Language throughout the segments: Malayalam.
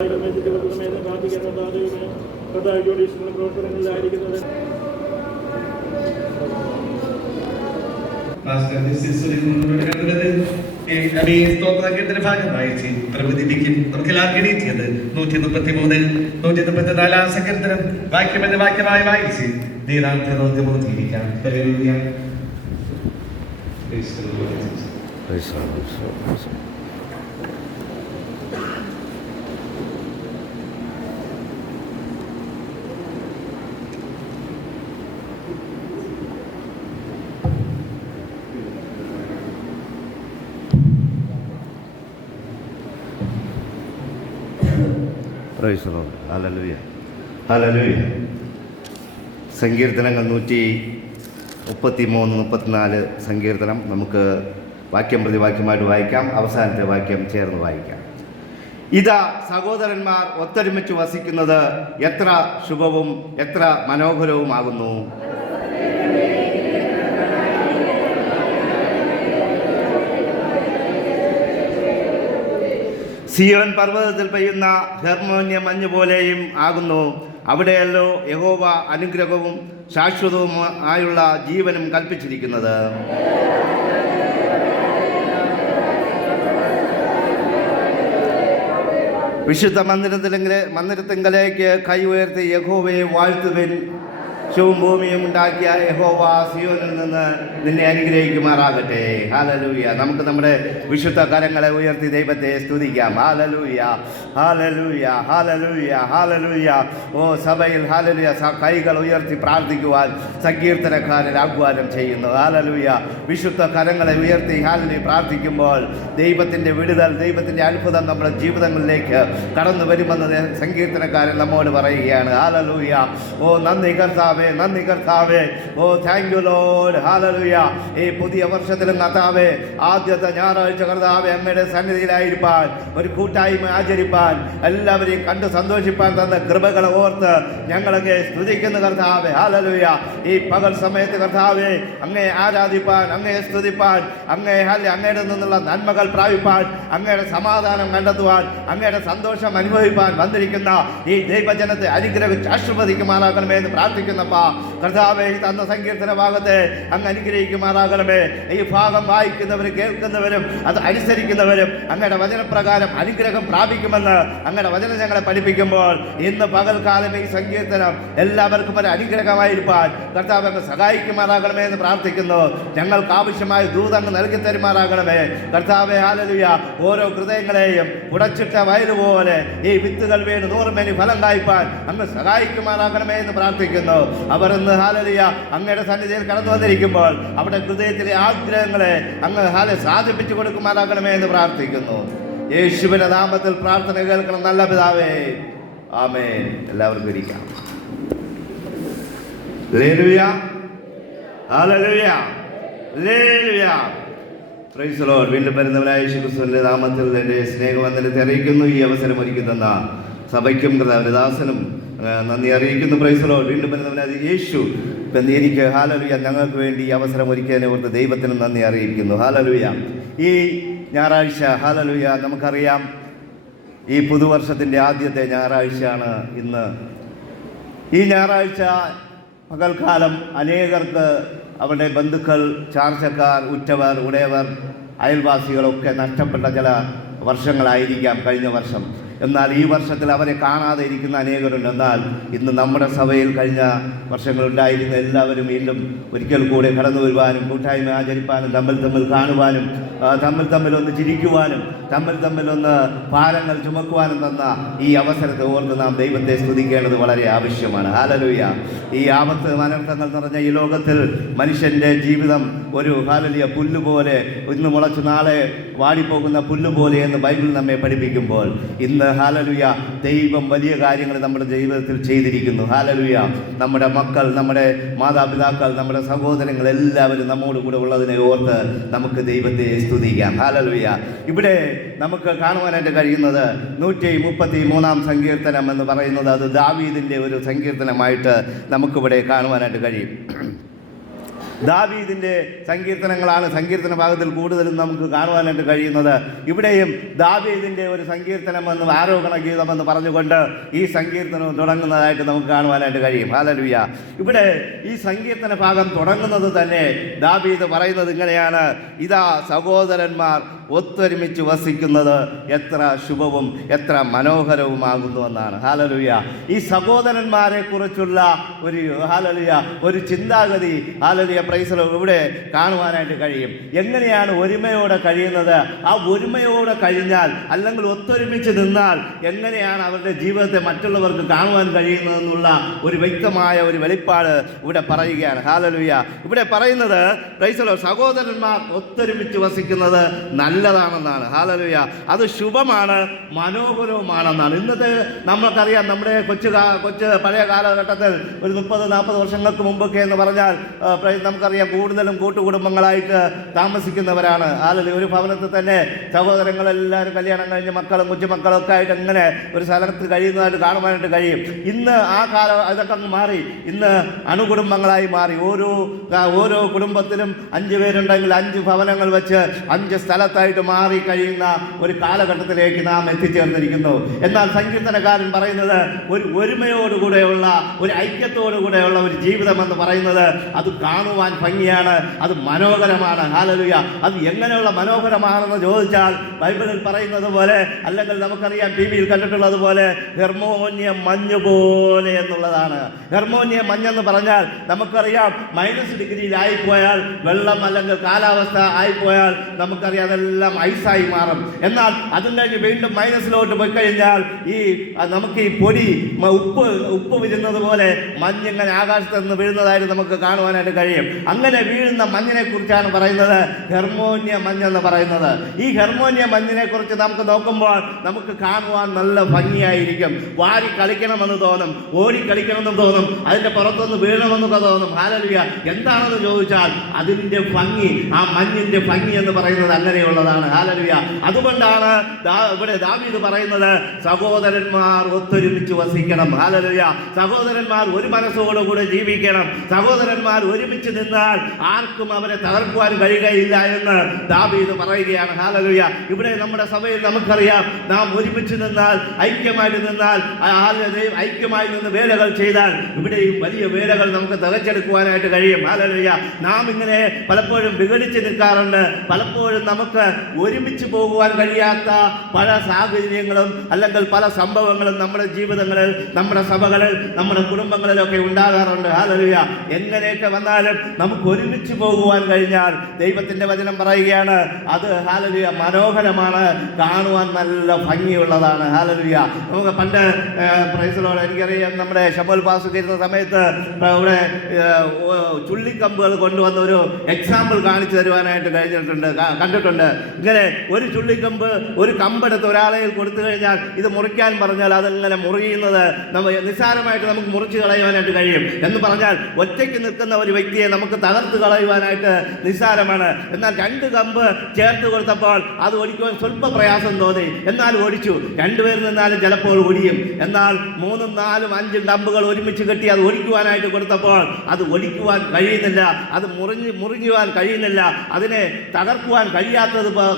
പ്രവർത്തനങ്ങളിലായിരിക്കുന്നത് സ്തോത്രത്തിന്റെ ഭാഗം വായിച്ച് പ്രബോധിപ്പിക്കും. നമുക്ക് എല്ലാവർക്കും എണീറ്റിയത് 133 134 സങ്കീർത്തനം വാക്യമെന്ന് വാക്യമായി വായിച്ച് നീരാന്തരിക്കാം. സങ്കീർത്തനങ്ങൾ 133-34 സങ്കീർത്തനം നമുക്ക് വാക്യം പ്രതി വാക്യമായിട്ട് വായിക്കാം. അവസാനത്തെ വാക്യം ചേർന്ന് വായിക്കാം. ഇതാ സഹോദരന്മാർ ഒത്തൊരുമിച്ച് വസിക്കുന്നത് എത്ര ശുഭവും എത്ര മനോഹരവുമാകുന്നു. സിയോൻ പർവ്വതത്തിൽ പെയ്യുന്ന ഹെർമോന്യ മഞ്ഞ് പോലെയും ആകുന്നു. അവിടെയല്ലോ യഹോവ അനുഗ്രഹവും ശാശ്വതവും ആയുള്ള ജീവനും കൽപ്പിച്ചിരിക്കുന്നത്. വിശുദ്ധ മന്ദിരത്തിങ്കലേക്ക് കൈ ഉയർത്തി യഹോവയെ വാഴ്ത്തുവിൻ. ശവും ഭൂമിയും ഉണ്ടാക്കിയ യഹോവ സിയോനിൽ നിന്ന് നിന്നെ അനുഗ്രഹിക്കുമാറാകട്ടെ. ഹല്ലേലൂയ. നമുക്ക് നമ്മുടെ വിശുദ്ധ കരങ്ങളെ ഉയർത്തി ദൈവത്തെ സ്തുതിക്കാം. Hallelujah, hallelujah, hallelujah, hallelujah. ഓ സഭയിൽ ഹല്ലേലൂയ കൈകൾ ഉയർത്തി പ്രാർത്ഥിക്കുവാൻ സങ്കീർത്തനക്കാരൻ ആഹ്വാനം ചെയ്യുന്നു. ഹല്ലേലൂയ. വിശുദ്ധ കരങ്ങളെ ഉയർത്തി ഹല്ലേലൂയ പ്രാർത്ഥിക്കുമ്പോൾ ദൈവത്തിൻ്റെ വിടുതൽ, ദൈവത്തിൻ്റെ അത്ഭുതം നമ്മുടെ ജീവിതങ്ങളിലേക്ക് കടന്നു വരുമെന്ന് സങ്കീർത്തനക്കാരൻ നമ്മോട് പറയുകയാണ്. ഹല്ലേലൂയ. ഓ നന്ദി കർത്താവേ, നന്ദി കർത്താവേ. ഓ താങ്ക് യു ലോർഡ്. ഹല്ലേലൂയ. ഈ പുതിയ വർഷത്തിലും കർത്താവേ ആദ്യത്തെ ഞായറാഴ്ച കർത്താവേ അങ്ങയുടെ സന്നിധിയിലായിരിക്കാൻ, ഒരു കൂട്ടായ്മ ആചരിപ്പാൻ, എല്ലാവരെയും കണ്ട് സന്തോഷിപ്പാൻ തന്ന കൃപകളെ ഓർത്ത് ഞങ്ങളൊക്കെ സ്തുതിക്കുന്നു കർത്താവേ. ഹല്ലേലൂയ. ഈ പകൽ സമയത്ത് കർത്താവേ അങ്ങയെ ആരാധിപ്പാൻ, അങ്ങയെ സ്തുതിപ്പാൻ, അങ്ങയുടെ നിന്നുള്ള നന്മകൾ പ്രാപിപ്പാൻ, അങ്ങയുടെ സമാധാനം കണ്ടെത്തുവാൻ, അങ്ങയുടെ സന്തോഷം അനുഭവിപ്പാൻ വന്നിരിക്കുന്ന ഈ ദൈവജനത്തെ അനുഗ്രഹിച്ച് ആശീർവദിക്കുമാറാകണമേ എന്ന് പ്രാർത്ഥിക്കുന്നപ്പാ. കർത്താവേ തന്ന സങ്കീർത്തന ഭാഗത്തെ അങ്ങ് അനുഗ്രഹിക്കുമാറാകണമേ. ഈ ഭാഗം വായിക്കുന്നവരും കേൾക്കുന്നവരും അത് അനുസരിക്കുന്നവരും അങ്ങയുടെ വചനപ്രകാരം അനുഗ്രഹം പ്രാപിക്കുമെന്ന് അങ്ങയുടെ വചനം ഞങ്ങളെ പഠിപ്പിക്കുമ്പോൾ ഇന്ന് പകൽക്കാലം ഈ സങ്കീർത്തനം എല്ലാവർക്കും ഒരു അനുഗ്രഹമായിരിക്കാൻ കർത്താവ് അങ്ങ് സഹായിക്കുമാറാകണമേ എന്ന് പ്രാർത്ഥിക്കുന്നു. ഞങ്ങൾക്ക് ആവശ്യമായ ദൂതങ്ങ് നൽകി തരുമാറാകണമേ കർത്താവേ. ഹല്ലേലൂയ. ഓരോ ഹൃദയങ്ങളെയും ഉടച്ചിട്ട വയലുപോലെ ഈ വിത്തുകൾ വീണ് 100 മേനി ഫലം കായ്പാൻ അങ്ങ് സഹായിക്കുമാറാകണമേ എന്ന് പ്രാർത്ഥിക്കുന്നു. അവർ ഇന്ന് ഹല്ലേലൂയ അങ്ങയുടെ സന്നിധിയിൽ കടന്നു വന്നിരിക്കുമ്പോൾ അവിടെ ഹൃദയത്തിലെ ആഗ്രഹങ്ങളെ അങ്ങ് സാധിപ്പിച്ചു കൊടുക്കുമാറാകണമേ എന്ന് പ്രാർത്ഥിക്കുന്നു. യേശുവിന്റെ നാമത്തിൽ പ്രാർത്ഥന കേൾക്കണം നല്ല പിതാവേ. ആമേൻ. എല്ലാവർക്കും ഇരിക്കാം. Hallelujah, hallelujah, hallelujah. Praise the Lord. വീണ്ടും വരുന്നവനായ യേശുക്രിസ്തുവിന്റെ നാമത്തിൽ എൻ്റെ സ്നേഹവന്ദനത്തെ അറിയിക്കുന്നു. ഈ അവസരം ഒരുക്കി തന്ന സഭയ്ക്കും ദാസനും നന്ദി അറിയിക്കുന്നു. Praise the Lord. വീണ്ടും വരുന്നവനായ യേശു എനിക്ക് ഹല്ലേലൂയ ഞങ്ങൾക്ക് വേണ്ടി ഈ അവസരം ഒരുക്കിയതിനെ ഓർത്ത് ദൈവത്തിന് നന്ദി അറിയിക്കുന്നു. ഹല്ലേലൂയ. ഈ ഞായറാഴ്ച ഹല്ലേലൂയ നമുക്കറിയാം ഈ പുതുവർഷത്തിൻ്റെ ആദ്യത്തെ ഞായറാഴ്ചയാണ് ഇന്ന്. ഈ ഞായറാഴ്ച പകൽക്കാലം അനേകർക്ക് അവരുടെ ബന്ധുക്കൾ, ചാർച്ചക്കാർ, ഉറ്റവർ, ഉടയവർ, അയൽവാസികളൊക്കെ നഷ്ടപ്പെട്ട ചില വർഷങ്ങളായിരിക്കാം കഴിഞ്ഞ വർഷം. എന്നാൽ ഈ വർഷത്തിൽ അവരെ കാണാതെ ഇരിക്കുന്ന അനേകരുണ്ട്. എന്നാൽ ഇന്ന് നമ്മുടെ സഭയിൽ കഴിഞ്ഞ വർഷങ്ങളുണ്ടായിരുന്ന എല്ലാവരും വീണ്ടും ഒരിക്കൽ കൂടെ കടന്നു വരുവാനും കൂട്ടായ്മ ആചരിപ്പാനും തമ്മിൽ കാണുവാനും തമ്മിലൊന്ന് ചിരിക്കുവാനും തമ്മിലൊന്ന് ഭാരങ്ങൾ ചുമക്കുവാനും തന്ന ഈ അവസരത്തെ ഓർത്ത് നാം ദൈവത്തെ സ്തുതിക്കേണ്ടത് വളരെ ആവശ്യമാണ്. ഹല്ലേലൂയ. ഈ ആപത്ത് അനർത്ഥങ്ങൾ നിറഞ്ഞ ഈ ലോകത്തിൽ മനുഷ്യൻ്റെ ജീവിതം ഒരു ഹല്ലേലൂയ പുല്ലുപോലെ ഇന്ന് മുളച്ച് നാളെ വാടിപ്പോകുന്ന പുല്ലുപോലെ എന്ന് ബൈബിൾ നമ്മെ പഠിപ്പിക്കുമ്പോൾ ഇന്ന് ഹല്ലേലൂയ ദൈവം വലിയ കാര്യങ്ങൾ നമ്മുടെ ജീവിതത്തിൽ ചെയ്തിരിക്കുന്നു. ഹല്ലേലൂയ. നമ്മുടെ മക്കൾ, നമ്മുടെ മാതാപിതാക്കൾ, നമ്മുടെ സഹോദരങ്ങൾ എല്ലാവരും നമ്മോട് കൂടെ ഉള്ളതിനെ ഓർത്ത് നമുക്ക് ദൈവത്തെ സ്തുതിക്കാം. ഹല്ലേലൂയ. ഇവിടെ നമുക്ക് കാണുവാനായിട്ട് കഴിയുന്നത് 133 സങ്കീർത്തനം എന്ന് പറയുന്നത് അത് ദാവീദിൻ്റെ ഒരു സങ്കീർത്തനമായിട്ട് നമുക്കിവിടെ കാണുവാനായിട്ട് കഴിയും. ദാവീദിൻ്റെ സങ്കീർത്തനങ്ങളാണ് സങ്കീർത്തന ഭാഗത്തിൽ കൂടുതലും നമുക്ക് കാണുവാനായിട്ട് കഴിയുന്നത്. ഇവിടെയും ദാവീദിൻ്റെ ഒരു സങ്കീർത്തനമെന്ന് ആരോഹണ ഗീതമെന്ന് പറഞ്ഞുകൊണ്ട് ഈ സങ്കീർത്തനം തുടങ്ങുന്നതായിട്ട് നമുക്ക് കാണുവാനായിട്ട് കഴിയും. ഹല്ലേലൂയ. ഇവിടെ ഈ സങ്കീർത്തന ഭാഗം തുടങ്ങുന്നത് തന്നെ ദാവീദ് പറയുന്നത് ഇങ്ങനെയാണ്: ഇതാ സഹോദരന്മാർ ഒത്തൊരുമിച്ച് വസിക്കുന്നത് എത്ര ശുഭവും എത്ര മനോഹരവുമാകുന്നുവെന്നാണ്. ഹല്ലേലൂയ. ഈ സഹോദരന്മാരെ കുറിച്ചുള്ള ഒരു ചിന്താഗതി പ്രൈസ് ദി ലോർഡ് ഇവിടെ കാണുവാനായിട്ട് കഴിയും. എങ്ങനെയാണ് ഒരുമയോടെ കഴിയുന്നത്? ആ ഒരുമയോടെ കഴിഞ്ഞാൽ അല്ലെങ്കിൽ ഒത്തൊരുമിച്ച് നിന്നാൽ എങ്ങനെയാണ് അവരുടെ ജീവിതത്തെ മറ്റുള്ളവർക്ക് കാണുവാൻ കഴിയുന്നതെന്നുള്ള ഒരു വ്യക്തമായ ഒരു വെളിപ്പാട് ഇവിടെ പറയുകയാണ്. ഹല്ലേലൂയ. ഇവിടെ പറയുന്നത് പ്രൈസ് ദി ലോർഡ് സഹോദരന്മാർ ഒത്തൊരുമിച്ച് വസിക്കുന്നത് നല്ലതാണെന്നാണ്. ഹല്ലേലൂയ. അത് ശുഭമാണ്, മനോഹരവുമാണെന്നാണ്. ഇന്നത്തെ നമ്മൾക്കറിയാം, നമ്മുടെ കൊച്ചു പഴയ കാലഘട്ടത്തിൽ ഒരു 30-40 വർഷങ്ങൾക്ക് മുമ്പൊക്കെ എന്ന് പറഞ്ഞാൽ നമുക്കറിയാം കൂടുതലും കൂട്ടുകുടുംബങ്ങളായിട്ട് താമസിക്കുന്നവരാണ്. അല്ലെങ്കിൽ ഒരു ഭവനത്തിൽ തന്നെ സഹോദരങ്ങളെല്ലാവരും കല്യാണം കഴിഞ്ഞ് മക്കളും കൊച്ചുമക്കളും ഒക്കെ ആയിട്ട് എങ്ങനെ ഒരു സ്ഥലത്ത് കഴിയുന്നതായിട്ട് കാണുവാനായിട്ട് കഴിയും. ഇന്ന് ആ കാലം അതൊക്കെ അങ്ങ് മാറി. ഇന്ന് അണുകുടുംബങ്ങളായി മാറി. ഓരോ കുടുംബത്തിലും 5 പേരുണ്ടെങ്കിൽ 5 ഭവനങ്ങൾ വെച്ച് 5 സ്ഥലത്തായിട്ട് മാറി കഴിയുന്ന ഒരു കാലഘട്ടത്തിലേക്ക് നാം എത്തിച്ചേർന്നിരിക്കുന്നു. എന്നാൽ സങ്കീർത്തനക്കാരൻ പറയുന്നത് ഒരു ഒരുമയോടുകൂടെയുള്ള ഒരു ഐക്യത്തോടുകൂടെയുള്ള ഒരു ജീവിതമെന്ന് പറയുന്നത് അത് കാണുവാൻ ഭംഗിയാണ്, അത് മനോഹരമാണ്. ഹല്ലേലൂയ. അത് എങ്ങനെയുള്ള മനോഹരമാണെന്ന് ചോദിച്ചാൽ ബൈബിളിൽ പറയുന്നത് പോലെ, അല്ലെങ്കിൽ നമുക്കറിയാം ടിവിയിൽ കണ്ടിട്ടുള്ളത് പോലെ, ഹെർമോനിയം മഞ്ഞ് പോലെ എന്നുള്ളതാണ്. ഹെർമോനിയം മഞ്ഞെന്ന് പറഞ്ഞാൽ നമുക്കറിയാം -ഡിഗ്രിയിലായിപ്പോയാൽ വെള്ളം അല്ലെങ്കിൽ കാലാവസ്ഥ ആയിപ്പോയാൽ നമുക്കറിയാം അതെല്ലാം ഐസായി മാറും. എന്നാൽ അതും കഴിഞ്ഞ് വീണ്ടും മൈനസിലോട്ട് പോയി കഴിഞ്ഞാൽ നമുക്ക് ഈ പൊടി ഉപ്പ് വീഴുന്നത് പോലെ മഞ്ഞിങ്ങനെ ആകാശത്ത് നിന്ന് വീഴുന്നതായിട്ട് നമുക്ക് കാണുവാനായിട്ട് കഴിയും. അങ്ങനെ വീഴുന്ന മഞ്ഞിനെ കുറിച്ചാണ് പറയുന്നത് ഹെർമോനിയ മഞ്ഞെന്ന് പറയുന്നത്. ഈ ഹെർമോനിയ മഞ്ഞിനെ കുറിച്ച് നമുക്ക് നോക്കുമ്പോൾ നമുക്ക് കാണുവാൻ നല്ല ഭംഗിയായിരിക്കും. വാരി കളിക്കണമെന്ന് തോന്നും, ഓടിക്കളിക്കണമെന്ന് തോന്നും, അതിൻ്റെ പുറത്തൊന്ന് വീഴണമെന്നൊക്കെ തോന്നും. ഹല്ലേലൂയ. എന്താണെന്ന് ചോദിച്ചാൽ അതിൻ്റെ ഭംഗി, ആ മഞ്ഞിൻ്റെ ഭംഗി എന്ന് പറയുന്നത് അങ്ങനെയുള്ളതാണ്. ഹല്ലേലൂയ. അതുകൊണ്ടാണ് ഇവിടെ ദാവീദ് പറയുന്നത് സഹോദരന്മാർ ഒത്തൊരുമിച്ച് വസിക്കണം. ഹല്ലേലൂയ. സഹോദരന്മാർ ഒരു മനസ്സോടുകൂടെ ജീവിക്കണം. സഹോദരന്മാർ ഒരുമിച്ച് നിന്നാൽ ആർക്കും അവരെ തകർക്കുവാൻ കഴിയുകയില്ല എന്ന് ദാവീദ് പറയുകയാണ്. ഹല്ലേലൂയ. ഇവിടെ നമ്മുടെ സഭയിൽ നമുക്കറിയാം, നാം ഒരുമിച്ച് നിന്നാൽ, ഐക്യമായിട്ട് നിന്നാൽ, ഐക്യമായി നിന്ന് വേലകൾ ചെയ്താൽ ഇവിടെയും വലിയ വേലകൾ നമുക്ക് തികച്ചെടുക്കുവാനായിട്ട് കഴിയും. ഹല്ലേലൂയ. നാം ഇങ്ങനെ പലപ്പോഴും വിഘടിച്ച് നിൽക്കാറുണ്ട്. പലപ്പോഴും നമുക്ക് ഒരുമിച്ച് പോകുവാൻ കഴിയാത്ത പല സാഹചര്യങ്ങളും അല്ലെങ്കിൽ പല സംഭവങ്ങളും നമ്മുടെ ജീവിതങ്ങളിൽ, നമ്മുടെ സഭകളിൽ, നമ്മുടെ കുടുംബങ്ങളിലൊക്കെ ഉണ്ടാകാറുണ്ട്. ഹല്ലേലൂയ. എങ്ങനെയൊക്കെ വന്നാലും നമുക്ക് ഒരുമിച്ച് പോകുവാൻ കഴിഞ്ഞാൽ ദൈവത്തിൻ്റെ വചനം പറയുകയാണ് അത് ഹല്ലേലൂയ മനോഹരമാണ്, കാണുവാൻ നല്ല ഭംഗിയുള്ളതാണ്. ഹല്ലേലൂയ. നമുക്ക് പണ്ട് പ്രൈസ് ദി ലോർഡ് എനിക്കറിയാം, നമ്മുടെ ഷമോൽ പാസ്റ്റർ ഇരുന്ന സമയത്ത് ഇവിടെ ചുള്ളിക്കമ്പുകൾ കൊണ്ടുവന്ന ഒരു എക്സാമ്പിൾ കാണിച്ചു തരുവാനായിട്ട് കണ്ടിട്ടുണ്ട്. ഇങ്ങനെ ഒരു ചുള്ളിക്കമ്പ്, ഒരു കമ്പെടുത്ത് ഒരാളെ കൊടുത്തു കഴിഞ്ഞാൽ ഇത് മുറിക്കാൻ പറഞ്ഞാൽ അതിങ്ങനെ മുറിയുന്നത് നിസ്സാരമായിട്ട് നമുക്ക് മുറിച്ച് കളയുവാനായിട്ട് കഴിയും. എന്ന് പറഞ്ഞാൽ ഒറ്റയ്ക്ക് നിൽക്കുന്ന ഒരു വ്യക്തിയെ നമുക്ക് തകർത്ത് കളയുവാനായിട്ട് നിസ്സാരമാണ്. എന്നാൽ 2 കമ്പ് ചേർത്ത് കൊടുത്തപ്പോൾ അത് ഒടിക്കുവാൻ സ്വല്പ പ്രയാസം തോന്നി. എന്നാൽ ഒടിച്ചു. 2 പേർ നിന്നാലും ചിലപ്പോൾ ഒടിയും. എന്നാൽ 3, 4, 5 കമ്പുകൾ ഒരുമിച്ച് കെട്ടി അത് ഒടിക്കുവാനായിട്ട് കൊടുത്തപ്പോൾ അത് ഒടിക്കുവാൻ കഴിയുന്നില്ല, അത് മുറിഞ്ഞുവാൻ കഴിയുന്നില്ല, അതിനെ തകർക്കുവാൻ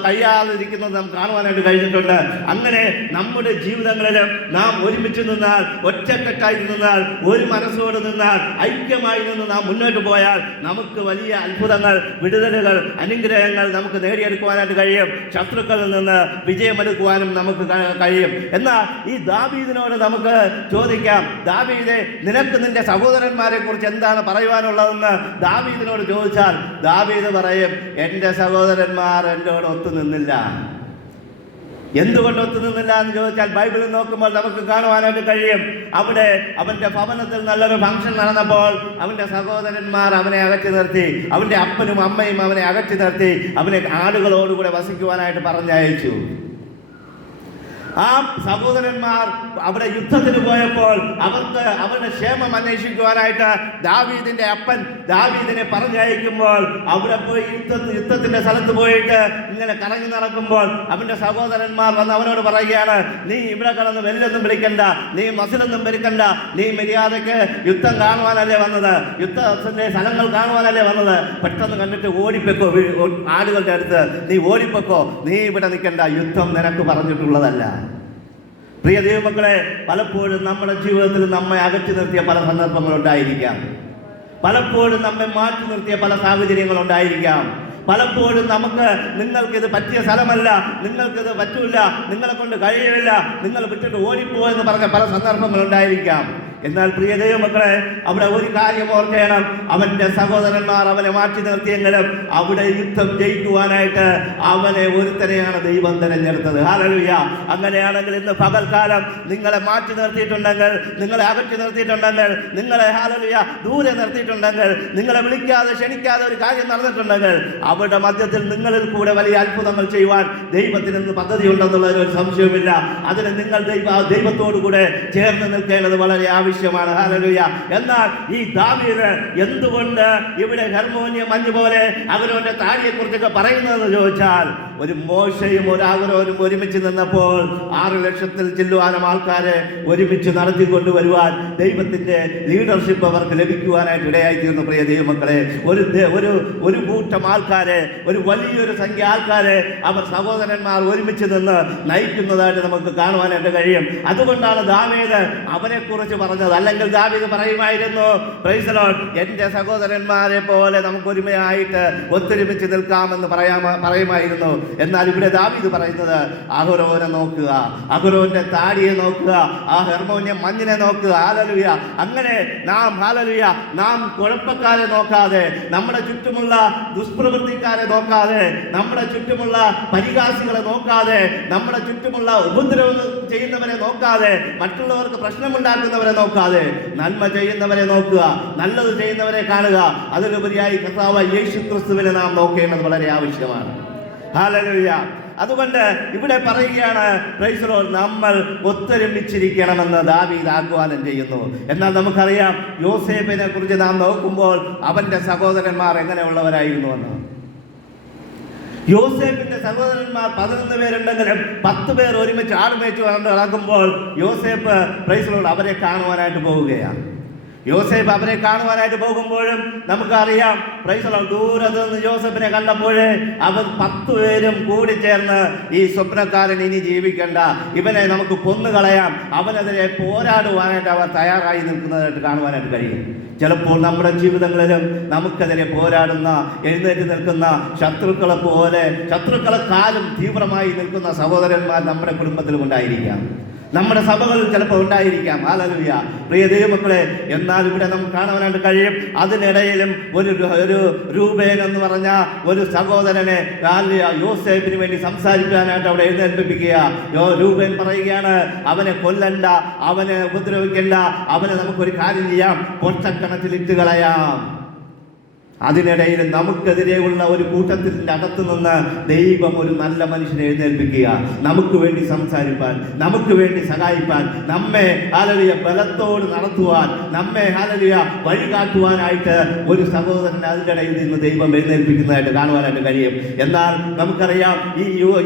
കഴിയാതിരിക്കുന്നത് നാം കാണുവാനായിട്ട് കഴിഞ്ഞിട്ടുണ്ട്. അങ്ങനെ നമ്മുടെ ജീവിതങ്ങളിലും നാം ഒരുമിച്ച് നിന്നാൽ, ഒറ്റക്കെട്ടായി നിന്നാൽ, ഒരു മനസ്സോട് നിന്നാൽ, ഐക്യമായി നിന്ന് നാം മുന്നോട്ട് പോയാൽ നമുക്ക് വലിയ അത്ഭുതങ്ങൾ, വിടുതലുകൾ, അനുഗ്രഹങ്ങൾ നമുക്ക് നേടിയെടുക്കുവാനായിട്ട് കഴിയും. ശത്രുക്കളിൽ നിന്ന് വിജയമെടുക്കുവാനും നമുക്ക് കഴിയും. എന്നാൽ ഈ ദാവീദിനോട് നമുക്ക് ചോദിക്കാം, ദാവീദേ, നിനക്ക് നിന്റെ സഹോദരന്മാരെ കുറിച്ച് എന്താണ് പറയുവാനുള്ളതെന്ന് ദാവീദിനോട് ചോദിച്ചാൽ ദാവീദ് പറയും, എൻ്റെ സഹോദരന്മാർ എന്നോട് ഒത്തുനിന്നില്ല. എന്തുകൊണ്ട് ഒത്തുനിന്നില്ല എന്ന് ചോദിച്ചാൽ ബൈബിളിൽ നോക്കുമ്പോൾ നമുക്ക് കാണുവാനായിട്ട് കഴിയും. അവിടെ അവൻ്റെ ഭവനത്തിൽ നല്ലൊരു ഫംഗ്ഷൻ നടന്നപ്പോൾ അവൻ്റെ സഹോദരന്മാർ അവനെ അകറ്റി നിർത്തി, അവൻ്റെ അപ്പനും അമ്മയും അവനെ അകറ്റി നിർത്തി, അവനെ ആടുകളോടുകൂടെ വസിക്കുവാനായിട്ട് പറഞ്ഞയച്ചു. ആ സഹോദരന്മാർ അവിടെ യുദ്ധത്തിന് പോയപ്പോൾ അവരുടെ ക്ഷേമം അന്വേഷിക്കുവാനായിട്ട് ദാവീദിന്റെ അപ്പൻ ദാവീദിനെ പറഞ്ഞയക്കുമ്പോൾ അവിടെ പോയി യുദ്ധത്തിന്റെ സ്ഥലത്ത് പോയിട്ട് ഇങ്ങനെ കറങ്ങി നടക്കുമ്പോൾ അവന്റെ സഹോദരന്മാർ വന്ന് അവനോട് പറയുകയാണ്, നീ ഇവിടെ കിടന്ന് വെല്ലൊന്നും വിളിക്കണ്ട, നീ മസിലൊന്നും പെരുക്കണ്ട, നീ മര്യാദയ്ക്ക് യുദ്ധം കാണുവാനല്ലേ വന്നത്, യുദ്ധത്തിന്റെ സ്ഥലങ്ങൾ കാണുവാനല്ലേ വന്നത്, പെട്ടെന്ന് കണ്ടിട്ട് ഓടിപ്പൊക്കോ, ആളുകളുടെ അടുത്ത് നീ ഓടിപ്പൊക്കോ, നീ ഇവിടെ നിൽക്കണ്ട, യുദ്ധം നിനക്ക് പറഞ്ഞിട്ടുള്ളതല്ല. പ്രിയ ദൈവമക്കളെ, പലപ്പോഴും നമ്മുടെ ജീവിതത്തിൽ നമ്മെ അകറ്റി നിർത്തിയ പല സന്ദർഭങ്ങളുണ്ടായിരിക്കാം, പലപ്പോഴും നമ്മെ മാറ്റി നിർത്തിയ പല സാഹചര്യങ്ങളുണ്ടായിരിക്കാം, പലപ്പോഴും നമുക്ക് നിങ്ങൾക്കിത് പറ്റിയ സ്ഥലമല്ല, നിങ്ങൾക്കിത് പറ്റൂല, നിങ്ങളെ കൊണ്ട് കഴിയില്ല, നിങ്ങൾ വിട്ടിട്ട് ഓടിപ്പോ എന്ന് പറഞ്ഞ പല സന്ദർഭങ്ങളുണ്ടായിരിക്കാം. എന്നാൽ പ്രിയ ദൈവമക്കളെ, അവിടെ ഒരു കാര്യം ഓർക്കണം, അവന്റെ സഹോദരന്മാർ അവനെ മാറ്റി നിർത്തിയെങ്കിലും അവിടെ യുദ്ധം ജയിക്കുവാനായിട്ട് അവനെ ഒരുത്തനെയാണ് ദൈവം തിരഞ്ഞെടുത്തത്. ഹല്ലേലൂയ. അങ്ങനെയാണെങ്കിൽ ഇന്ന് പകൽക്കാലം നിങ്ങളെ മാറ്റി നിർത്തിയിട്ടുണ്ടെങ്കിൽ, നിങ്ങളെ അകറ്റി നിർത്തിയിട്ടുണ്ടെങ്കിൽ, നിങ്ങളെ ഹല്ലേലൂയ ദൂരെ നിർത്തിയിട്ടുണ്ടെങ്കിൽ, നിങ്ങളെ വിളിക്കാതെ ക്ഷണിക്കാതെ ഒരു കാര്യം നടന്നിട്ടുണ്ടെങ്കിൽ, അവരുടെ മധ്യത്തിൽ നിങ്ങളിൽ കൂടെ വലിയ അത്ഭുതങ്ങൾ ചെയ്യുവാൻ ദൈവത്തിന് പദ്ധതി ഉണ്ടെന്നുള്ളതിന് ഒരു സംശയവുമില്ല. അതിന് നിങ്ങൾ ദൈവത്തോടു കൂടെ ചേർന്ന് നിൽക്കേണ്ടത് വളരെ ആവശ്യമാണ്. ഹല്ലേലൂയ. എന്നാൽ ഈ ദാവീദ് എന്തുകൊണ്ട് ഇവിടെ ഹെർമോനിയം മഞ്ഞ് പോലെ അവരവന്റെ താടിയെ കുറിച്ചൊക്കെ പറയുന്നതെന്ന് ചോദിച്ചാൽ, ഒരു മോശയും ഒരു അഹരോനും ഒരുമിച്ച് നിന്നപ്പോൾ 6 ലക്ഷത്തിൽ ചില്ലുവാനും ആൾക്കാരെ ഒരുമിച്ച് നടത്തിക്കൊണ്ടുവരുവാൻ ദൈവത്തിന്റെ ലീഡർഷിപ്പ് അവർക്ക് ലഭിക്കുവാനായിട്ട് ഇടയായി തീർന്നു. പ്രിയ ദൈവമക്കളെ, ഒരു കൂട്ടം ആൾക്കാരെ, ഒരു വലിയൊരു സംഖ്യ ആൾക്കാരെ അവർ സഹോദരന്മാർ ഒരുമിച്ച് നിന്ന് നയിക്കുന്നതായിട്ട് നമുക്ക് കാണുവാനായിട്ട് കഴിയും. അതുകൊണ്ടാണ് ദാവീദ് അവരെ കുറിച്ച് പറഞ്ഞത്. അല്ലെങ്കിൽ ദാവീദ് പറയുമായിരുന്നു, പ്രൈസ് ദി ലോർഡ്, എന്റെ സഹോദരന്മാരെ പോലെ നമുക്ക് ഒരുമയായിട്ട് ഒത്തൊരുമിച്ച് നിൽക്കാമെന്ന് പറയുമായിരുന്നു. എന്നാൽ ഇവിടെ ദാവീദ് പറയുന്നത്, അഹരോനെ നോക്കുക, അഹരോന്റെ താടിയെ നോക്കുക, ആ ഹെർമോനിയം മഞ്ഞിനെ നോക്കുക. ഹല്ലേലൂയ. അങ്ങനെ നാം കുഴപ്പക്കാരെ നോക്കാതെ, നമ്മുടെ ചുറ്റുമുള്ള ദുഷ്പ്രവൃത്തിക്കാരെ നോക്കാതെ, നമ്മുടെ ചുറ്റുമുള്ള പരിഹാസികളെ നോക്കാതെ, നമ്മുടെ ചുറ്റുമുള്ള ഉപദ്രവം ചെയ്യുന്നവരെ നോക്കാതെ, മറ്റുള്ളവർക്ക് പ്രശ്നമുണ്ടാക്കുന്നവരെ നോക്കാതെ, നന്മ ചെയ്യുന്നവരെ നോക്കുക, നല്ലത് ചെയ്യുന്നവരെ കാണുക. അതിലുപരിയായി കർത്താവ് യേശു ക്രിസ്തുവിനെ നാം നോക്കേണ്ടത് വളരെ ആവശ്യമാണ്. ഹല്ലേലൂയ. അതുകൊണ്ട് ഇവിടെ പറയുകയാണ്, പ്രൈസ് ദി ലോർഡ്, നമ്മൾ ഒത്തൊരുമിച്ചിരിക്കണമെന്ന് ദാവീദ് ആഹ്വാനം ചെയ്യുന്നു. എന്നാൽ നമുക്കറിയാം, യോസേഫിനെ കുറിച്ച് നാം നോക്കുമ്പോൾ അവന്റെ സഹോദരന്മാർ എങ്ങനെയുള്ളവരായിരുന്നു എന്ന്. യോസേഫിന്റെ സഹോദരന്മാർ 11 പേരുണ്ടെങ്കിലും 10 പേർ ഒരുമിച്ച് ആടുമേച്ചു നടക്കുമ്പോൾ യോസേഫ്, പ്രൈസ് ദി ലോർഡ്, അവരെ കാണുവാനായിട്ട് പോവുകയാണ്. യോസേഫ് അവരെ കാണുവാനായിട്ട് പോകുമ്പോഴും നമുക്കറിയാം, പ്രൈസ് ദി ലോർഡ്, ദൂരത്ത് നിന്ന് യോസേഫിനെ കണ്ടപ്പോഴേ അവർ 10 പേരും കൂടി ചേർന്ന്, ഈ സ്വപ്നക്കാരൻ ഇനി ജീവിക്കണ്ട, ഇവനെ നമുക്ക് കൊന്നുകളയാം, അവനെതിരെ പോരാടുവാനായിട്ട് അവർ തയ്യാറായി നിൽക്കുന്നതായിട്ട് കാണുവാനായിട്ട് കഴിയും. ചിലപ്പോൾ നമ്മുടെ ജീവിതങ്ങളിലും നമുക്കെതിരെ പോരാടുന്ന, എഴുന്നേറ്റ് നിൽക്കുന്ന ശത്രുക്കളെക്കാളും തീവ്രമായി നിൽക്കുന്ന സഹോദരന്മാർ നമ്മുടെ കുടുംബത്തിലും ഉണ്ടായിരിക്കാം, നമ്മുടെ സഭകളിൽ ചിലപ്പോൾ ഉണ്ടായിരിക്കാം. ഹല്ലേലൂയ. പ്രിയ ദൈവമക്കളെ, എന്നാൽ ഇവിടെ നമുക്ക് കാണുവാനായിട്ട് കഴിയും, അതിനിടയിലും ഒരു രൂബേൻ എന്ന് പറഞ്ഞ ഒരു സഹോദരനെ യോസേഫിന് വേണ്ടി സംസാരിക്കാനായിട്ട് അവിടെ എഴുന്നേൽപ്പിക്കുക. രൂബേൻ പറയുകയാണ്, അവനെ കൊല്ലണ്ട, അവനെ ഉപദ്രവിക്കണ്ട, അവനെ നമുക്കൊരു കാര്യം ചെയ്യാം, കൊട്ടക്കണക്കിലിട്ട് കളയാം. അതിനിടയിൽ നമുക്കെതിരെയുള്ള ഒരു കൂട്ടത്തിൻ്റെ അകത്തു നിന്ന് ദൈവം ഒരു നല്ല മനുഷ്യനെ എഴുന്നേൽപ്പിക്കുക, നമുക്ക് വേണ്ടി സംസാരിപ്പാൻ, നമുക്ക് വേണ്ടി സഹായിപ്പാൻ, നമ്മെ ഹല്ലേലൂയ ബലത്തോട് നടത്തുവാൻ, നമ്മെ ഹല്ലേലൂയ വഴികാട്ടുവാനായിട്ട് ഒരു സഹോദരൻ അതിൻ്റെ ഇടയിൽ നിന്ന് ദൈവം എഴുന്നേൽപ്പിക്കുന്നതായിട്ട് കാണുവാനായിട്ട് കഴിയും. എന്നാൽ നമുക്കറിയാം,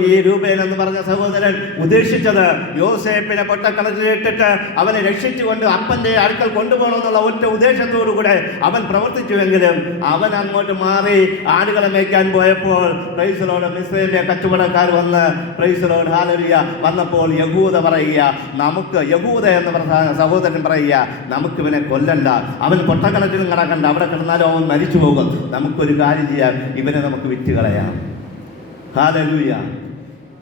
ഈ രൂബേൻ എന്ന് പറഞ്ഞ സഹോദരൻ ഉദ്ദേശിച്ചത് യോസേഫിനെ പൊട്ടക്കണക്കിലിട്ടിട്ട് അവനെ രക്ഷിച്ചുകൊണ്ട് അപ്പൻ്റെ അടുക്കൽ കൊണ്ടുപോകണമെന്നുള്ള ഒറ്റ ഉദ്ദേശത്തോടുകൂടെ അവൻ പ്രവർത്തിച്ചുവെങ്കിലും അവൻ അങ്ങോട്ട് മാറി ആടുകളെ മേയ്ക്കാൻ പോയപ്പോൾ, പ്രൈസ് ദി ലോർഡ്, മിസ്രൈമിലെ കച്ചവടക്കാർ വന്ന്, പ്രൈസ് ദി ലോർഡ്, ഹല്ലേലൂയ, വന്നപ്പോൾ യഹൂദ എന്ന സഹോദരൻ പറയുക, നമുക്ക് ഇവനെ കൊല്ലണ്ട, അവൻ പൊട്ടക്കണക്കിലും കിടക്കണ്ട, അവിടെ കിടന്നാലും അവൻ മരിച്ചു പോകും, നമുക്കൊരു കാര്യം ചെയ്യാം, ഇവനെ നമുക്ക് വിറ്റുകളയാം. ഹല്ലേലൂയ.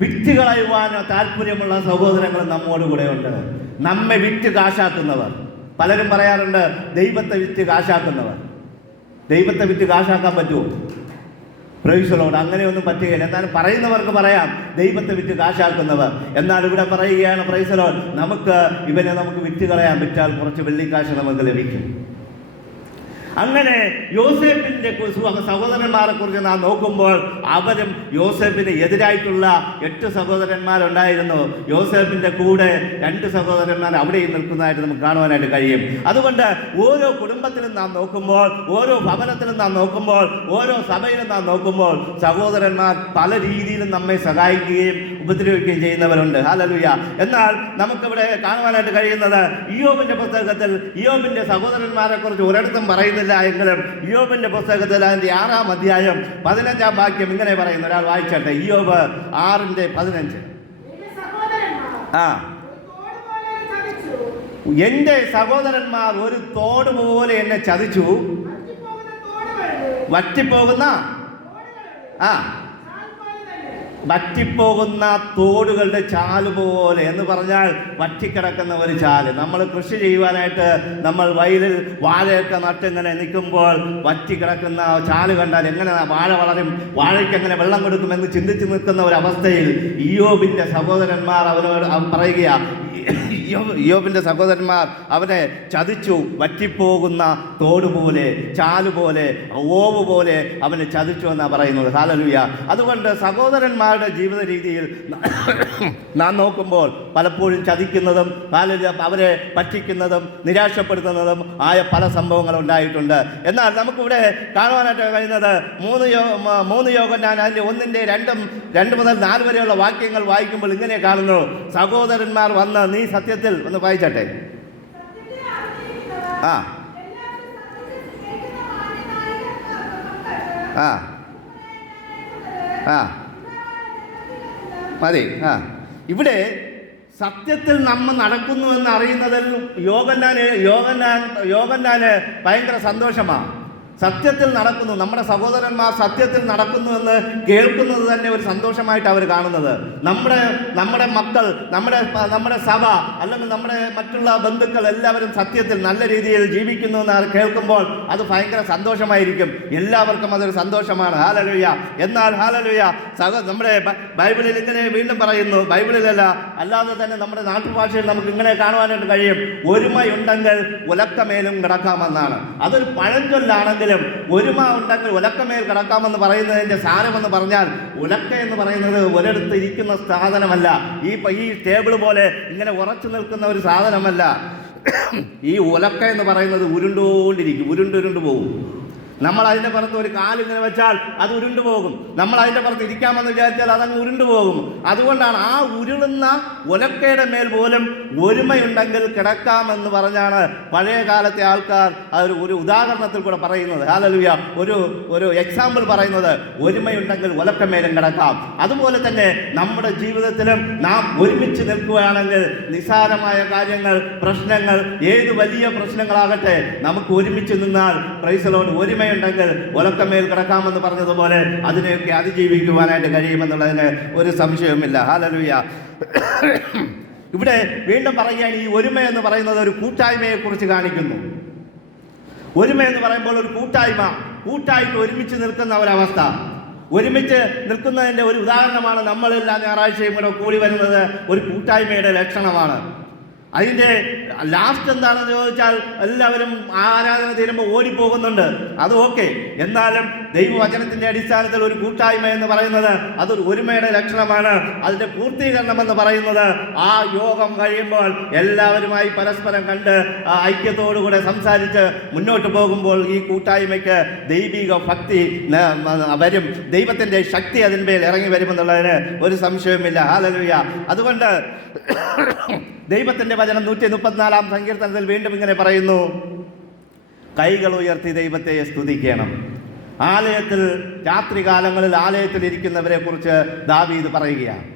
വിറ്റുകളയുവാൻ താല്പര്യമുള്ള സഹോദരങ്ങൾ നമ്മോട് കൂടെ ഉണ്ട്. നമ്മെ വിറ്റ് കാശാക്കുന്നവർ, പലരും പറയാറുണ്ട്, ദൈവത്തെ വിറ്റ് കാശാക്കുന്നവർ. ദൈവത്തെ വിറ്റ് കാശാക്കാൻ പറ്റുമോ? പ്രൈസ് ദി ലോർഡ്, അങ്ങനെയൊന്നും പറ്റുകയില്ല. എന്നാലും പറയുന്നവർക്ക് പറയാം, ദൈവത്തെ വിറ്റ് കാശാക്കുന്നവർ. എന്നാൽ ഇവിടെ പറയുകയാണ്, പ്രൈസ് ദി ലോർഡ്, നമുക്ക് വിറ്റ് കളയാൻ, വിറ്റാൽ കുറച്ച് വെള്ളിക്കാശ് നമുക്ക് ലഭിക്കും. അങ്ങനെ യോസേഫിന്റെ സഹോദരന്മാരെ കുറിച്ച് നാം നോക്കുമ്പോൾ അവരും യോസേഫിന് എതിരായിട്ടുള്ള 8 സഹോദരന്മാരുണ്ടായിരുന്നു. യോസേഫിന്റെ കൂടെ 2 സഹോദരന്മാർ അവിടെയും നിൽക്കുന്നതായിട്ട് നമുക്ക് കാണുവാനായിട്ട് കഴിയും. അതുകൊണ്ട് ഓരോ കുടുംബത്തിലും നാം നോക്കുമ്പോൾ, ഓരോ ഭവനത്തിലും നാം നോക്കുമ്പോൾ, ഓരോ സഭയിലും നാം നോക്കുമ്പോൾ സഹോദരന്മാർ പല രീതിയിലും നമ്മെ സഹായിക്കുകയും ഉപദ്രവിക്കുകയും ചെയ്യുന്നവരുണ്ട്. ഹല്ലേലൂയ. എന്നാൽ നമുക്കിവിടെ കാണുവാനായിട്ട് കഴിയുന്നത് ഇയ്യോബിന്റെ പുസ്തകത്തിൽ ഇയ്യോബിന്റെ സഹോദരന്മാരെ കുറിച്ച് ഒരിടത്തും പറയുന്നില്ല എങ്കിലും ഇയ്യോബിന്റെ പുസ്തകത്തിൽ അതിന്റെ 6-ാം അധ്യായം 15-ാം വാക്യം ഇങ്ങനെ പറയുന്നു. ഒരാൾ വായിച്ചട്ടെ. ഇയ്യോബ് 6:15. എന്റെ സഹോദരന്മാർ ഒരു തോട് പോലെ എന്നെ ചതിച്ചു, വറ്റിപ്പോകുന്ന വറ്റിപ്പോകുന്ന തോടുകളുടെ ചാല് പോലെ എന്ന് പറഞ്ഞാൽ വറ്റിക്കിടക്കുന്ന ഒരു ചാല്. നമ്മൾ കൃഷി ചെയ്യുവാനായിട്ട് നമ്മൾ വയലിൽ വാഴയൊക്കെ നട്ടിങ്ങനെ നിൽക്കുമ്പോൾ വറ്റിക്കിടക്കുന്ന ചാല് കണ്ടാൽ എങ്ങനെ വാഴ വളരും, വാഴയ്ക്ക് എങ്ങനെ വെള്ളം കൊടുക്കുമെന്ന് ചിന്തിച്ച് നിൽക്കുന്ന ഒരു അവസ്ഥയിൽ ഇയ്യോബിന്റെ സഹോദരന്മാർ അവനോട് പറയുകയാ, ഇയ്യോബിന്റെ സഹോദരന്മാർ അവനെ ചതിച്ചു, വറ്റിപ്പോകുന്ന തോട് പോലെ, ചാല് പോലെ, ഓവ് പോലെ അവനെ ചതിച്ചു എന്നാണ് പറയുന്നത്. ഹല്ലേലൂയ. അതുകൊണ്ട് സഹോദരന്മാരുടെ ജീവിത രീതിയിൽ നാം നോക്കുമ്പോൾ പലപ്പോഴും ചതിക്കുന്നതും അവരെ പറ്റിക്കുന്നതും നിരാശപ്പെടുത്തുന്നതും ആയ പല സംഭവങ്ങൾ ഉണ്ടായിട്ടുണ്ട്. എന്നാൽ നമുക്കിവിടെ കാണുവാനായിട്ട് കഴിയുന്നത് 3 യോഹന്നാൻ അതിൻ്റെ 1-2 മുതൽ 4 വരെയുള്ള വാക്യങ്ങൾ വായിക്കുമ്പോൾ ഇങ്ങനെ കാണുന്നു. സഹോദരന്മാർ വന്ന് നീ സത്യത്തിൽ ഒന്ന് വായിച്ചട്ടെ. ആ ആ ആ മതി. ഇവിടെ സത്യത്തിൽ നമ്മൾ നടക്കുന്നു എന്ന് അറിയുന്നതിൽ യോഹന്നാന് ഭയങ്കര സന്തോഷമാണ്. സത്യത്തിൽ നടക്കുന്നു, നമ്മുടെ സഹോദരന്മാർ സത്യത്തിൽ നടക്കുന്നു എന്ന് കേൾക്കുന്നത് തന്നെ ഒരു സന്തോഷമായിട്ട് അവർ കാണുന്നത്. നമ്മുടെ മക്കൾ, നമ്മുടെ സഭ അല്ലെങ്കിൽ നമ്മുടെ മറ്റുള്ള ബന്ധുക്കൾ എല്ലാവരും സത്യത്തിൽ നല്ല രീതിയിൽ ജീവിക്കുന്നു എന്ന് കേൾക്കുമ്പോൾ അത് ഭയങ്കര സന്തോഷമായിരിക്കും. എല്ലാവർക്കും അതൊരു സന്തോഷമാണ്. ഹല്ലേലൂയ. എന്നാൽ ഹല്ലേലൂയ, നമ്മുടെ ബൈബിളിൽ ഇങ്ങനെ വീണ്ടും പറയുന്നു, ബൈബിളിലല്ല അല്ലാതെ തന്നെ നമ്മുടെ നാട്ടുഭാഷയിൽ നമുക്ക് ഇങ്ങനെ കാണുവാനായിട്ട് കഴിയും. ഒരുമയുണ്ടെങ്കിൽ ഉലക്കമേലും കിടക്കാമെന്നാണ്. അതൊരു പഴഞ്ചൊല്ലാണെങ്കിൽ ഒരുമ ഉണ്ടെങ്കിൽ ഉലക്കമേൽ കിടക്കാമെന്ന് പറയുന്നതിന്റെ സാരമെന്ന് പറഞ്ഞാൽ, ഉലക്ക എന്ന് പറയുന്നത് ഒരിടത്ത് ഇരിക്കുന്ന സാധനമല്ല. ഈ ടേബിൾ പോലെ ഇങ്ങനെ ഉറച്ചു നിൽക്കുന്ന ഒരു സാധനമല്ല. ഈ ഉലക്ക എന്ന് പറയുന്നത് ഉരുണ്ടുകൊണ്ടിരിക്കും, ഉരുണ്ടുരുണ്ട് പോകും. നമ്മൾ അതിൻ്റെ പുറത്ത് ഒരു കാലിങ്ങനെ വെച്ചാൽ അത് ഉരുണ്ടു പോകും. നമ്മൾ അതിൻ്റെ പുറത്ത് ഇരിക്കാമെന്ന് വിചാരിച്ചാൽ അതങ്ങ് ഉരുണ്ടു പോകും. അതുകൊണ്ടാണ് ആ ഉരുളുന്ന ഉലക്കയുടെ മേൽ പോലും ഒരുമയുണ്ടെങ്കിൽ കിടക്കാമെന്ന് പറഞ്ഞാണ് പഴയ കാലത്തെ ആൾക്കാർ ഒരു ഉദാഹരണത്തിൽ കൂടെ പറയുന്നത്. ഹല്ലേലൂയ. ഒരു എക്സാമ്പിൾ പറയുന്നത്, ഒരുമയുണ്ടെങ്കിൽ ഉലക്കമേലും കിടക്കാം. അതുപോലെ തന്നെ നമ്മുടെ ജീവിതത്തിലും നാം ഒരുമിച്ച് നിൽക്കുകയാണെങ്കിൽ നിസ്സാരമായ കാര്യങ്ങൾ, പ്രശ്നങ്ങൾ, ഏത് വലിയ പ്രശ്നങ്ങളാകട്ടെ, നമുക്ക് ഒരുമിച്ച് നിന്നാൽ പ്രൈസ് ദി ലോർഡ്, ഒരുമ ഉണ്ടെങ്കിൽ ഉലക്കമേൽ കിടക്കാമെന്ന് പറഞ്ഞതുപോലെ അതിനെയൊക്കെ അതിജീവിക്കുവാനായിട്ട് കഴിയുമെന്നുള്ളതിന് ഒരു സംശയവുമില്ല. ഹല്ലേലൂയ. ഇവിടെ വീണ്ടും പറയുകയാണ്, ഈ ഒരുമ എന്ന് പറയുന്നത് ഒരു കൂട്ടായ്മയെ കുറിച്ച് കാണിക്കുന്നു. ഒരുമ എന്ന് പറയുമ്പോൾ ഒരു കൂട്ടായിട്ട് ഒരുമിച്ച് നിൽക്കുന്ന ഒരവസ്ഥ. ഒരുമിച്ച് നിൽക്കുന്നതിൻ്റെ ഒരു ഉദാഹരണമാണ് നമ്മളെല്ലാ ഞായറാഴ്ചയും കൂടെ കൂടി വരുന്നത്. ഒരു കൂട്ടായ്മയുടെ ലക്ഷണമാണ്. അതിൻ്റെ ലാസ്റ്റ് എന്താണെന്ന് ചോദിച്ചാൽ എല്ലാവരും ആരാധന തീരുമ്പോൾ ഓടിപ്പോകുന്നുണ്ട്. അത് ഓക്കെ. എന്നാലും ദൈവവചനത്തിൻ്റെ അടിസ്ഥാനത്തിൽ ഒരു കൂട്ടായ്മ എന്ന് പറയുന്നത് അതൊരു ഒരുമയുടെ ലക്ഷണമാണ്. അതിൻ്റെ പൂർത്തീകരണം എന്ന് പറയുന്നത് ആ യോഗം കഴിയുമ്പോൾ എല്ലാവരുമായി പരസ്പരം കണ്ട് ഐക്യത്തോടുകൂടെ സംസാരിച്ച് മുന്നോട്ട് പോകുമ്പോൾ ഈ കൂട്ടായ്മയ്ക്ക് ദൈവിക ഭക്തി വരും, ദൈവത്തിൻ്റെ ശക്തി അതിന്മേൽ ഇറങ്ങി വരുമെന്നുള്ളതിന് ഒരു സംശയവുമില്ല. ഹല്ലേലൂയ. അതുകൊണ്ട് ദൈവത്തിൻ്റെ വചനം 134-ാം സങ്കീർത്തനത്തിൽ വീണ്ടും ഇങ്ങനെ പറയുന്നു, കൈകൾ ഉയർത്തി ദൈവത്തെ സ്തുതിക്കണം. ആലയത്തിൽ രാത്രികാലങ്ങളിൽ ആലയത്തിൽ ഇരിക്കുന്നവരെ കുറിച്ച് ദാവീദ് പറയുകയാണ്.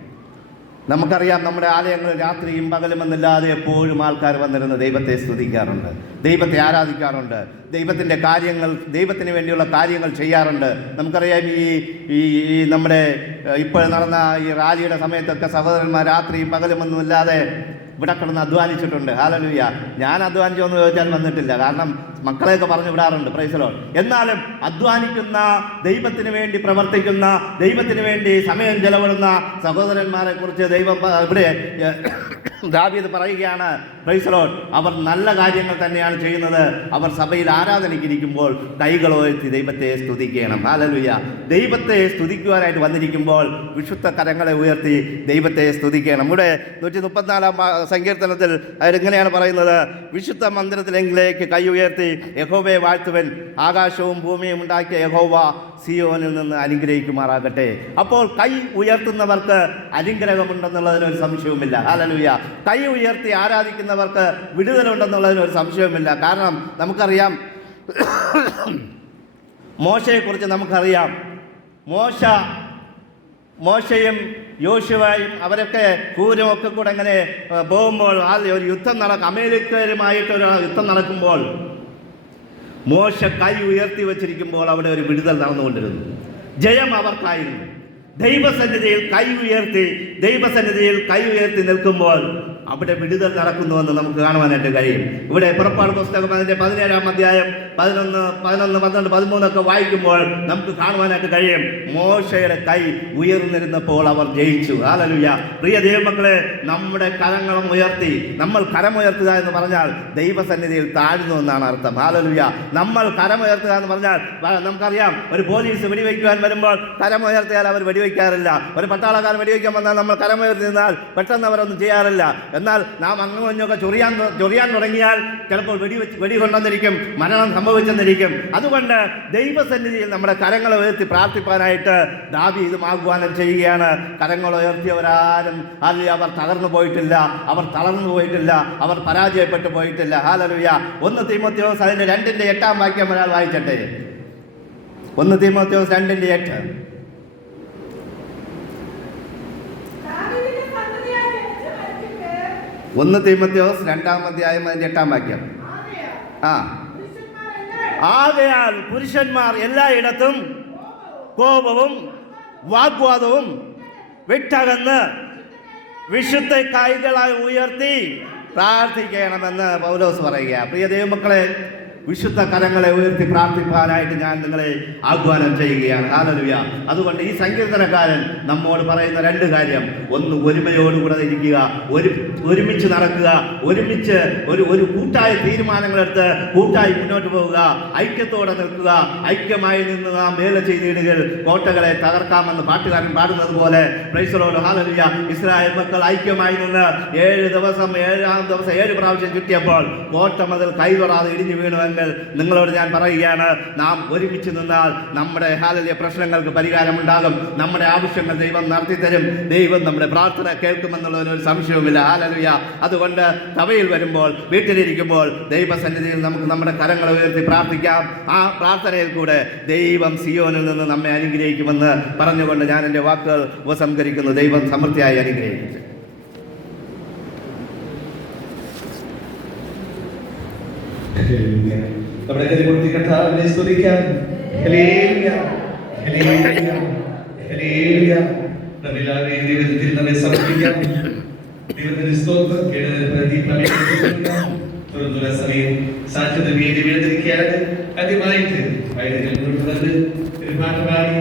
നമുക്കറിയാം, നമ്മുടെ ആലയങ്ങളിൽ രാത്രിയും പകലുമെന്നില്ലാതെ എപ്പോഴും ആൾക്കാർ വന്നിരുന്ന് ദൈവത്തെ സ്തുതിക്കാറുണ്ട്, ദൈവത്തെ ആരാധിക്കാറുണ്ട്, ദൈവത്തിൻ്റെ കാര്യങ്ങൾ, ദൈവത്തിന് വേണ്ടിയുള്ള കാര്യങ്ങൾ ചെയ്യാറുണ്ട്. നമുക്കറിയാം, ഈ നമ്മുടെ ഇപ്പോൾ നടന്ന ഈ റാലിയുടെ സമയത്തൊക്കെ സഹോദരന്മാർ രാത്രിയും പകലുമൊന്നുമില്ലാതെ ഇവിടെ കിടന്ന് അധ്വാനിച്ചിട്ടുണ്ട്. ഹല്ലേലൂയ. ഞാൻ അധ്വാനിച്ചോ എന്ന് ചോദിച്ചാൽ വന്നിട്ടില്ല, കാരണം മക്കളെയൊക്കെ പറഞ്ഞു വിടാറുണ്ട്. Praise the Lord. എന്നാലും അധ്വാനിക്കുന്ന, ദൈവത്തിന് വേണ്ടി പ്രവർത്തിക്കുന്ന, ദൈവത്തിന് വേണ്ടി സമയം ചെലവിടുന്ന സഹോദരന്മാരെ കുറിച്ച് ദൈവം ഇവിടെ ദാവീദ് പറയുകയാണ്, പ്രൈസ് ദി ലോർഡ്, അവർ നല്ല കാര്യങ്ങൾ തന്നെയാണ് ചെയ്യുന്നത്. അവർ സഭയിൽ ആരാധനയ്ക്കിരിക്കുമ്പോൾ കൈകൾ ഉയർത്തി ദൈവത്തെ സ്തുതിക്കണം. ഹല്ലേലൂയ. ദൈവത്തെ സ്തുതിക്കുവാനായിട്ട് വന്നിരിക്കുമ്പോൾ വിശുദ്ധ കരങ്ങളെ ഉയർത്തി ദൈവത്തെ സ്തുതിക്കണം. ഇവിടെ 134 സങ്കീർത്തനത്തിൽ അതിലെങ്ങനെയാണ് പറയുന്നത്? വിശുദ്ധ മന്ദിരത്തിലെങ്കിലേക്ക് കൈ ഉയർത്തി യഹോവയെ വാഴ്ത്തുവൻ, ആകാശവും ഭൂമിയും ഉണ്ടാക്കിയ യഹോവ സിയോനിൽ നിന്ന് അനുഗ്രഹിക്കുമാറാകട്ടെ. അപ്പോൾ കൈ ഉയർത്തുന്നവർക്ക് അനുഗ്രഹമുണ്ടെന്നുള്ളതിനൊരു സംശയവുമില്ല. ഹല്ലേലൂയ. കൈ ഉയർത്തി ആരാധിക്കുന്നവർക്ക് വിടുതലുണ്ടെന്നുള്ളതിനൊരു സംശയവുമില്ല. കാരണം നമുക്കറിയാം, മോശയെക്കുറിച്ച് നമുക്കറിയാം. മോശയും യോശുവയും അവരൊക്കെ കൂരമൊക്കെ കൂടെ ഇങ്ങനെ പോകുമ്പോൾ ഒരു യുദ്ധം അമേരിക്കരുമായിട്ടൊരു യുദ്ധം നടക്കുമ്പോൾ മോശ കൈ ഉയർത്തി വച്ചിരിക്കുമ്പോൾ അവിടെ ഒരു വിടുതൽ നടന്നുകൊണ്ടിരുന്നു. ജയം അവർക്കായിരുന്നു. ദൈവസന്നിധിയിൽ കൈ ഉയർത്തി നിൽക്കുമ്പോൾ അവിടെ വിടുതൽ നടക്കുന്നുവെന്ന് നമുക്ക് കാണുവാനായിട്ട് കഴിയും. ഇവിടെ പുറപ്പാട് പുസ്തകം അതിൻ്റെ 17-ാം അധ്യായം 11, 12, 13 വായിക്കുമ്പോൾ നമുക്ക് കാണുവാനായിട്ട് കഴിയും, മോശയുടെ കൈ ഉയർന്നിരുന്നപ്പോൾ അവർ ജയിച്ചു. ഹല്ലേലൂയ. പ്രിയ ദൈവമക്കളെ, നമ്മുടെ കരങ്ങളും ഉയർത്തി, നമ്മൾ കരമുയർത്തുക എന്ന് പറഞ്ഞാൽ ദൈവസന്നിധിയിൽ താഴ്ന്നു എന്നാണ് അർത്ഥം. ഹല്ലേലൂയ. നമ്മൾ കരമുയർത്തുക എന്ന് പറഞ്ഞാൽ നമുക്കറിയാം, ഒരു പോലീസ് വെടിവെക്കുവാൻ വരുമ്പോൾ കരമുയർത്തിയാൽ അവർ വെടിവെക്കാറില്ല. ഒരു പട്ടാളക്കാരൻ വെടിവെക്കാൻ വന്നാൽ നമ്മൾ കരമുയർത്തി നിന്നാൽ പെട്ടെന്ന് അവരൊന്നും ചെയ്യാറില്ല. എന്നാൽ നാം അങ്ങും ഇങ്ങൊക്കെ ചൊറിയാൻ തുടങ്ങിയാൽ ചിലപ്പോൾ വെടി കൊണ്ടെന്നിരിക്കും, മരണം സംഭവിച്ചെന്നിരിക്കും. അതുകൊണ്ട് ദൈവസന്നിധിയിൽ നമ്മുടെ കരങ്ങളെ ഉയർത്തി പ്രാർത്ഥിപ്പാനായിട്ട് ദാവീദ് ആഹ്വാനം ചെയ്യുകയാണ്. കരങ്ങൾ ഉയർത്തിയവരാരും അവർ തകർന്നു പോയിട്ടില്ല, അവർ തളർന്നു പോയിട്ടില്ല, അവർ പരാജയപ്പെട്ടു പോയിട്ടില്ല. ഹല്ലേലൂയ. 1 തീമോഥെയോസ് അതിൻ്റെ 2:8 വാക്യം ഒരാൾ വായിച്ചട്ടെ. 1 തീമോഥെയോസ് 2:8. 1 തീമോഥെയോസ് 2-ാം അധ്യായം അതിൻ്റെ 8-ാം വാക്യം. ആകയാൽ പുരുഷന്മാർ എല്ലായിടത്തും കോപവും വാഗ്വാദവും വിട്ടകന്ന് വിശുദ്ധ കൈകളായി ഉയർത്തി പ്രാർത്ഥിക്കണമെന്ന് പൗലോസ് പറയുക. പ്രിയ ദൈവമക്കളെ, വിശുദ്ധ കരങ്ങളെ ഉയർത്തി പ്രാർത്ഥിക്കാനായിട്ട് ഞാൻ നിങ്ങളെ ആഹ്വാനം ചെയ്യുകയാണ്. ഹല്ലേലൂയ. അതുകൊണ്ട് ഈ സങ്കീർത്തനക്കാരൻ നമ്മോട് പറയുന്ന 2 കാര്യം: ഒന്ന്, ഒരുമയോടുകൂടെ ഇരിക്കുക, ഒരുമിച്ച് നടക്കുക, ഒരുമിച്ച് ഒരു കൂട്ടായ തീരുമാനങ്ങളെടുത്ത് കൂട്ടായി മുന്നോട്ട് പോവുക, ഐക്യത്തോടെ നിൽക്കുക. ഐക്യമായി നിന്ന് നാം വേല ചെയ്തിടുകൾ കോട്ടകളെ തകർക്കാമെന്ന് പാട്ടുകാരൻ പാടുന്നത് പോലെ, praise the Lord, hallelujah. Israel മക്കൾ ഐക്യമായി നിന്ന് 7 ദിവസം 7-ാം ദിവസം 7 പ്രാവശ്യം ചുറ്റിയപ്പോൾ കോട്ട മതിൽ കൈതൊറാതെ ഇടിഞ്ഞു വീണു. നിങ്ങളോട് ഞാൻ പറയുകയാണ്, നാം ഒരുമിച്ച് നിന്നാൽ നമ്മുടെ ഹല്ലേലൂയ പ്രശ്നങ്ങൾക്ക് പരിഹാരമുണ്ടാകും. നമ്മുടെ ആവശ്യങ്ങൾ ദൈവം നടത്തിത്തരും. ദൈവം നമ്മുടെ പ്രാർത്ഥന കേൾക്കുമെന്നുള്ളതിനൊരു സംശയവുമില്ല. ഹല്ലേലൂയ. അതുകൊണ്ട് സഭയിൽ വരുമ്പോൾ, വീട്ടിലിരിക്കുമ്പോൾ ദൈവസന്നിധിയിൽ നമുക്ക് നമ്മുടെ കരങ്ങൾ ഉയർത്തി പ്രാർത്ഥിക്കാം. ആ പ്രാർത്ഥനയിൽ കൂടെ ദൈവം സിയോനിൽ നിന്ന് നമ്മെ അനുഗ്രഹിക്കുമെന്ന് പറഞ്ഞുകൊണ്ട് ഞാൻ എൻ്റെ വാക്കുകൾ ഉപസംഹരിക്കുന്നു. ദൈവം സമൃദ്ധിയായി അനുഗ്രഹിക്കും. നമ്മുടെ കൈകൊടുത്തി കർത്താവിനെ സ്തുതിക്കാം. Hallelujah, hallelujah, hallelujah. നമ്മളെല്ലാവരും ദൈവത്തിൽ നമ്മെ സമർപ്പിക്കാം. ദൈവത്തിന്റെ സ്തോത്രം കേട്ടതിന് തുറന്നുള്ള സമയം സാധ്യത വേണ്ടി വേണ്ടിരിക്കുകയാണ്. ആദ്യമായിട്ട് വൈദ്യുതി ഒരു പാട്ട് പാടി